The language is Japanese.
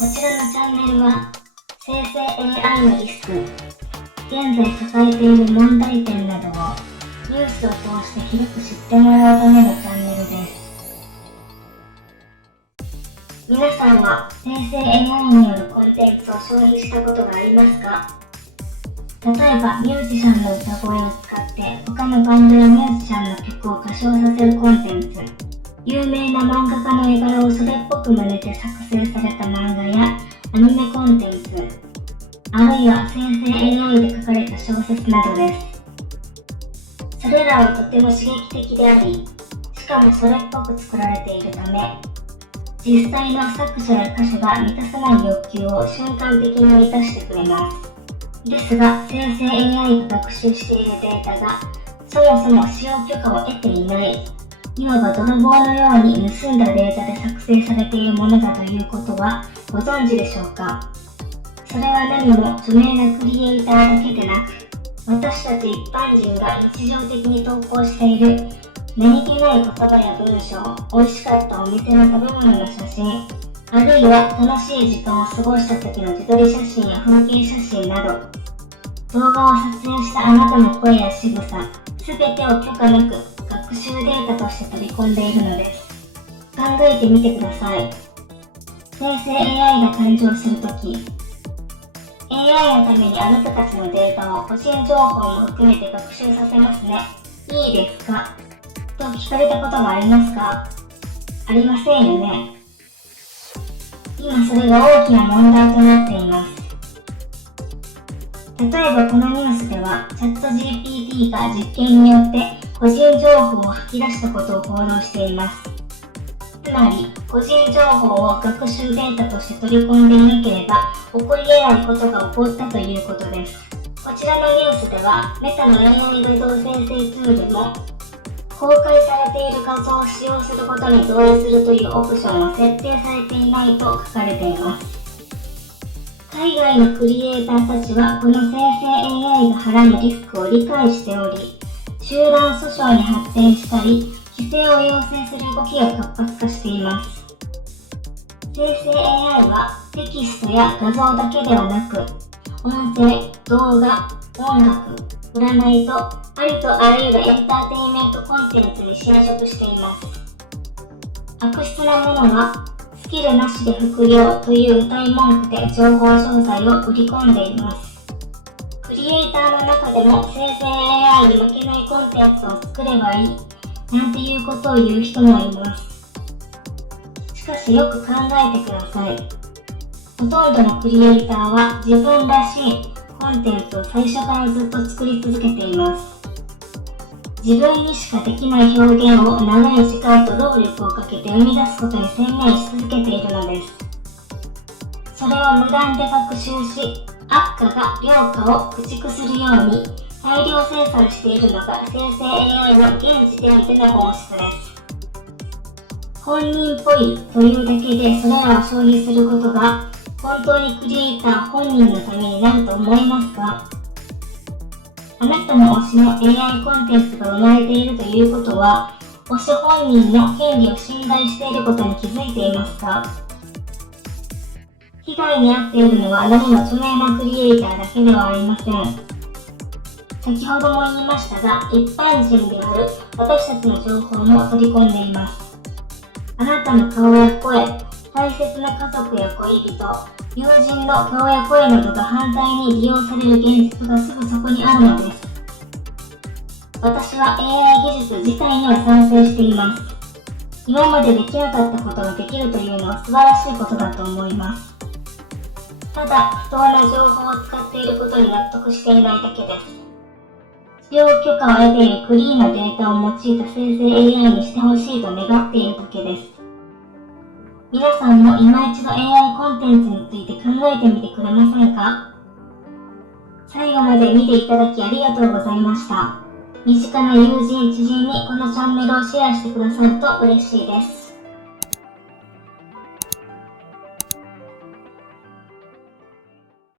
こちらのチャンネルは生成 AI のリスク、現在抱えている問題点などをニュースを通して広く知ってもらうためのチャンネルです。皆さんは生成 AI によるコンテンツを消費したことがありますか？例えばミュージシャンの歌声を使って他のバンドやミュージシャンの曲を歌唱させるコンテンツ、有名な漫画家の絵柄をそれっぽく真似て作成された漫画やアニメコンテンツ、あるいは生成 AI で書かれた小説などです。それらはとても刺激的であり、しかもそれっぽく作られているため、実際の作者や歌手が満たさない欲求を瞬間的に満たしてくれます。ですが、生成 AI が学習しているデータがそもそも使用許可を得ていない、いわば泥棒のように盗んだデータで作成されているものだということはご存知でしょうか？それは何も著名なクリエイターだけでなく、私たち一般人が日常的に投稿している何気ない言葉や文章、美味しかったお店の食べ物の写真、あるいは楽しい時間を過ごした時の自撮り写真や風景写真など、動画を撮影したあなたの声や仕草、すべてを許可なく学習データとして取り込んでいるのです。考えてみてください。生成 AI が誕生するとき、AI のためにあなたたちのデータを個人情報も含めて学習させますね。いいですか？と聞かれたことがありますか？ありませんよね。今それが大きな問題となっています。例えばこのニュースでは、チャット GPT が実験によって個人情報を吐き出したことを報道しています。つまり、個人情報を学習データとして取り込んでいなければ起こり得ないことが起こったということです。こちらのニュースでは、メタの AI 画像生成ツールでも、公開されている画像を使用することに同意するというオプションは設定されていないと書かれています。海外のクリエイターたちはこの生成 AI がはらむリスクを理解しており、集団訴訟に発展したり、規制を要請する動きが活発化しています。生成 AI はテキストや画像だけではなく、音声、動画、音楽、占いとありとあらゆるエンターテインメントコンテンツに侵食しています。悪質なものはスキルなしで副業という謳い文句で情報商材を売り込んでいます。クリエイターの中でも生成 AI に負けないコンテンツを作ればいいなんていうことを言う人もいます。しかしよく考えてください。ほとんどのクリエイターは自分らしいコンテンツを最初からずっと作り続けています。自分にしかできない表現を長い時間と労力をかけて生み出すことに専念し続けているのです。それを無断で学習し、悪化が良化を駆逐するように大量生産しているのが生成 AI の現時点での本質です。本人っぽいというだけでそれらを消費することが本当にクリエイター本人のためになると思いますか？あなたの推しの AI コンテンツが生まれているということは、推し本人の権利を侵害していることに気づいていますか？被害に遭っているのは何も著名なクリエイターだけではありません。先ほども言いましたが、一般人である私たちの情報も取り込んでいます。あなたの顔や声、大切な家族や恋人、友人の顔や声などが犯罪に利用される現実がすぐそこにあるのです。私は AI 技術自体には賛成しています。今までできなかったことができるというのは素晴らしいことだと思います。ただ、不当な情報を使っていることに納得していないだけです。使用許可を得ているクリーンなデータを用いた生成 AI にしてほしいと願っているだけです。皆さんも今一度 AI コンテンツについて考えてみてくれませんか？最後まで見ていただきありがとうございました。身近な友人、知人にこのチャンネルをシェアしてくださると嬉しいです。